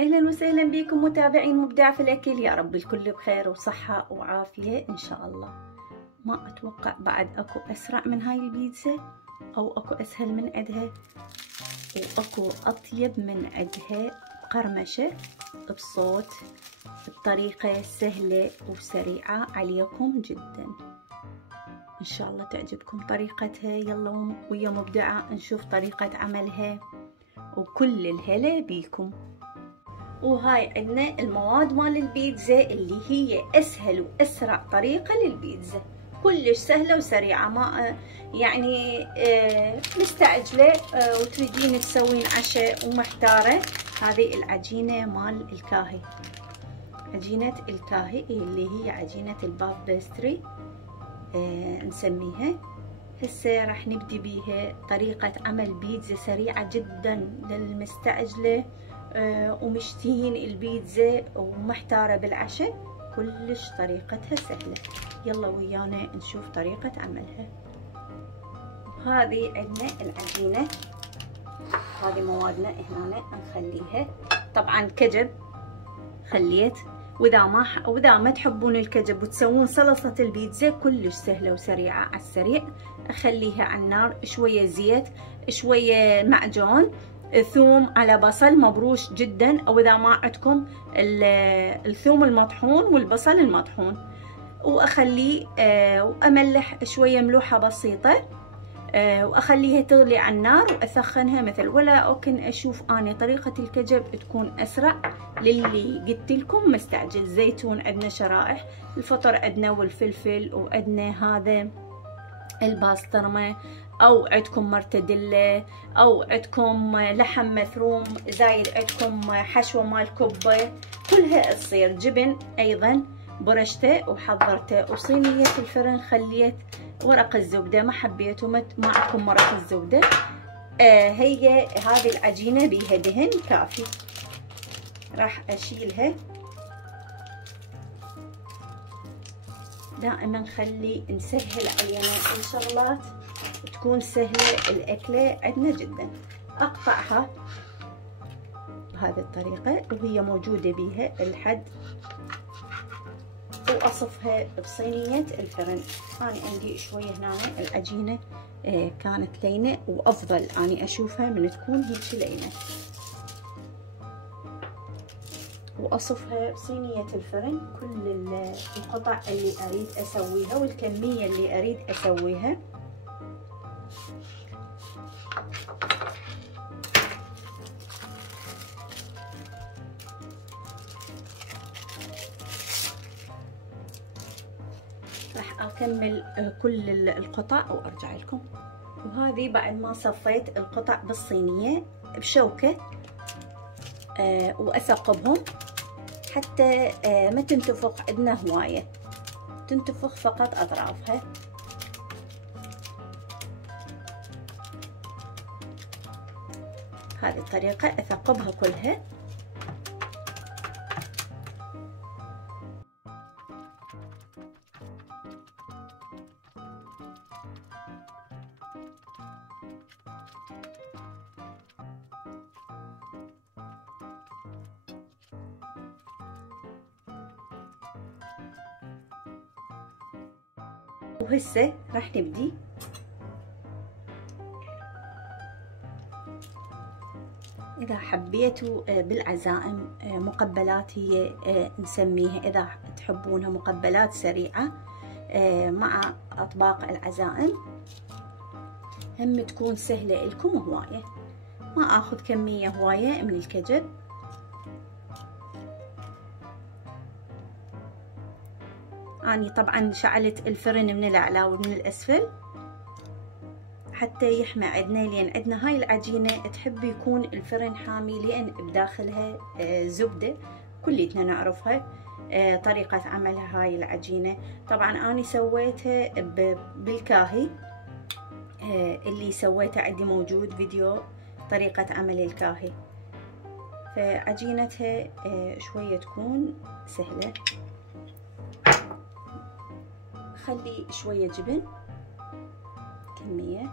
اهلا وسهلا بكم متابعين مبدع في الاكل. يا رب الكل بخير وصحة وعافية ان شاء الله. ما اتوقع بعد اكو اسرع من هاي البيتزا او اكو اسهل من عدها واكو اطيب من عدها. قرمشة بصوت بطريقة سهلة وسريعة عليكم جدا. ان شاء الله تعجبكم طريقتها. يلا ويا مبدعة نشوف طريقة عملها وكل الهلا بيكم. وهاي عندنا المواد مال البيتزا اللي هي اسهل واسرع طريقة للبيتزا، كلش سهلة وسريعة. ما يعني مستعجلة وتريدين تسوين عشاء ومحتارة. هذه العجينة مال الكاهي، عجينة الكاهي اللي هي عجينة الباف بيستري نسميها. هسه راح نبدي بيها طريقة عمل بيتزا سريعة جدا للمستعجلة ومشتهين البيتزا ومحتارة بالعشاء. كلش طريقتها سهلة. يلا ويانا نشوف طريقة عملها. هذه عندنا العجينة، هذه موادنا هنا نخليها. طبعا كجب خليت، واذا ما تحبون الكجب وتسوون سلطة البيتزا كلش سهلة وسريعة على السريع. اخليها على النار، شوية زيت، شوية معجون، ثوم على بصل مبروش جدا، او اذا ما عندكم الثوم المطحون والبصل المطحون. واخليه واملح شوية ملوحة بسيطة واخليها تغلي على النار واثخنها مثل. ولا ممكن اشوف اني طريقة الكجب تكون اسرع للي قلت لكم مستعجل. زيتون عندنا شرائح، الفطر عندنا والفلفل، وعندنا هذا الباسترمة، او عندكم مرتديلا، او عندكم لحم مثروم زايد، عندكم حشوة مال كبة، كلها تصير. جبن ايضا برشته وحضرته. وصينية الفرن خليت ورق الزبدة، ما حبيته ما عندكم ورق الزبدة. هي هذه العجينة بيها دهن كافي. راح اشيلها. دائما خلي نسهل علينا الشغلات تكون سهلة الأكلة عندنا جدا. أقطعها بهذه الطريقة وهي موجودة بيها الحد، وأصفها بصينية الفرن. أنا عندي شوية هنا العجينة كانت لينة، وأفضل أني أشوفها من تكون هيك لينة. واصفها بصينية الفرن كل القطع اللي اريد اسويها والكمية اللي اريد اسويها. راح اكمل كل القطع وارجع لكم. وهذه بعد ما صفيت القطع بالصينية بشوكة واثقبهم حتى ما تنتفخ عندنا هواية، تنتفخ فقط أطرافها. هذه الطريقة أثقبها كلها. وهسه راح نبدي. إذا حبيتوا بالعزائم مقبلات هي نسميها، إذا تحبونها مقبلات سريعة مع أطباق العزائم هم تكون سهلة لكم هواية. ما أخذ كمية هواية من الكجب. أني طبعا شعلت الفرن من الأعلى ومن الأسفل حتى يحمى عندنا، لأن عندنا هاي العجينة تحب يكون الفرن حامي، لأن بداخلها زبدة كليتنا نعرفها. طريقة عملها هاي العجينة طبعا أنا سويتها بالكاهي، اللي سويته عندي موجود فيديو طريقة عمل الكاهي. فعجينتها شوية تكون سهلة. خلي شوية جبن كمية،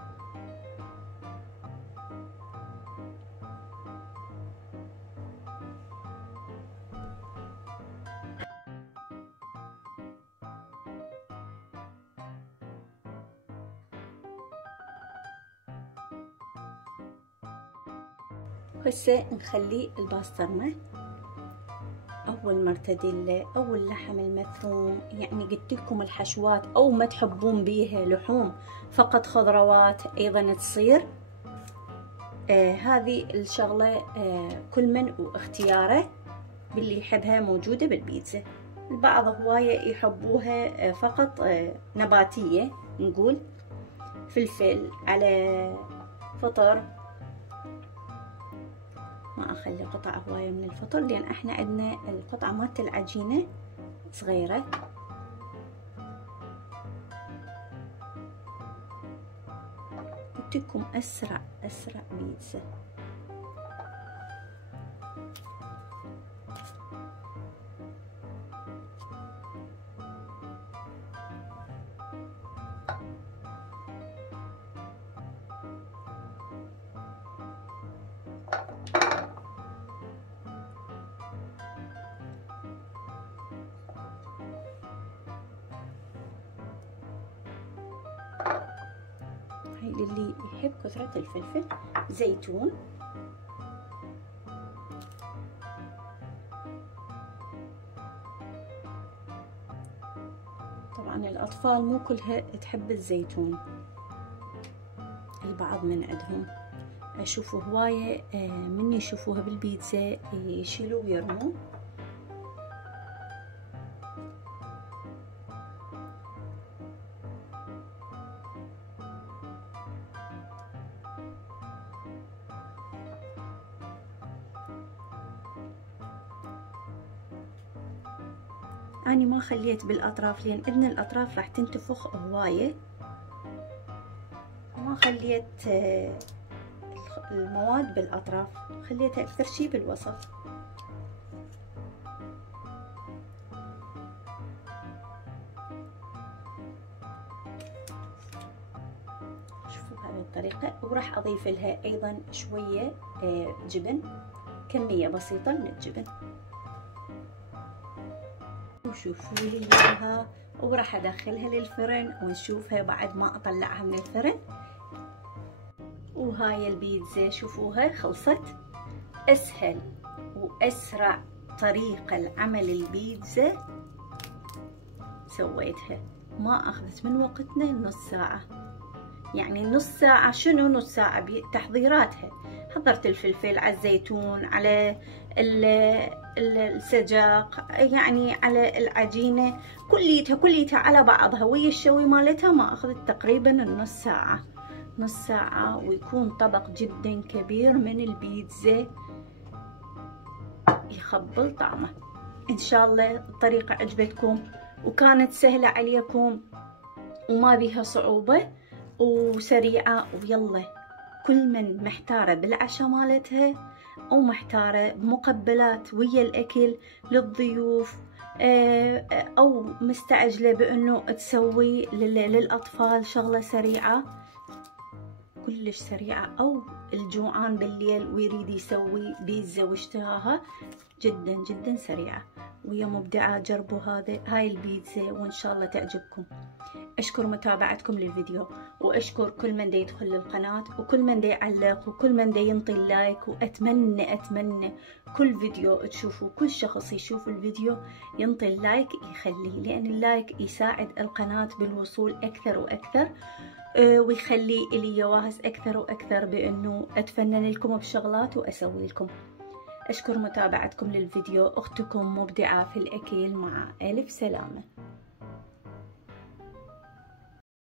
وهسه نخلي الباسترمة او المرتديلا او اللحم المثوم، يعني قلت لكم الحشوات، او ما تحبون بيها لحوم فقط خضروات ايضا تصير. هذه الشغلة كل من واختياره باللي يحبها موجودة بالبيتزا. البعض هواية يحبوها فقط نباتية، نقول فلفل على فطر. ما اخلي قطع هواية من الفطر لان احنا عندنا القطعة مالت العجينة صغيرة. قلت لكم اسرع بيتزا. هاي للي يحب كثرة الفلفل. زيتون، طبعا الأطفال مو كلها تحب الزيتون، البعض من عندهم أشوفوا هواية من يشوفوها بالبيتزا يشيلوا ويرموا. أنا ما خليت بالأطراف لأن إذن الأطراف راح تنتفخ هواية، ما خليت المواد بالأطراف، خليتها أكثر شي بالوسط. شوفوا بهذه الطريقة. وراح أضيف لها أيضا شوية جبن، كمية بسيطة من الجبن، وشوفوا لي اياها. وراح ادخلها للفرن ونشوفها بعد ما اطلعها من الفرن. وهاي البيتزا شوفوها خلصت. اسهل واسرع طريقة لعمل البيتزا سويتها، ما اخذت من وقتنا نص ساعة. يعني نص ساعة، شنو نص ساعة بتحضيراتها؟ حضرت الفلفل على الزيتون على السجق، يعني على العجينة كليتها على بعضها ويا الشوي مالتها، ما اخذت تقريبا نص ساعة ويكون طبق جدا كبير من البيتزا يخبل طعمه. ان شاء الله الطريقة عجبتكم وكانت سهلة عليكم وما بيها صعوبة وسريعة. ويلا كل من محتارة بالعشاء مالتها أو محتارة بمقبلات ويا الأكل للضيوف، أو مستعجلة بأنه تسوي للأطفال شغلة سريعة، كلش سريعة، أو الجوعان بالليل ويريد يسوي بيتزا واشتهاها جدا جدا سريعة ويا مبدعة. جربوا هاي البيتزا وإن شاء الله تعجبكم. أشكر متابعتكم للفيديو، وأشكر كل من دي يدخل للقناة وكل من دي يعلق وكل من دي ينطي اللايك. وأتمنى كل فيديو تشوفوا، كل شخص يشوف الفيديو ينطي اللايك يخليه، لأن اللايك يساعد القناة بالوصول أكثر وأكثر، ويخلي إلي جواهز أكثر وأكثر بأنه أتفنن لكم بشغلات وأسوي لكم. أشكر متابعتكم للفيديو. أختكم مبدعة في الأكل، مع ألف سلامة.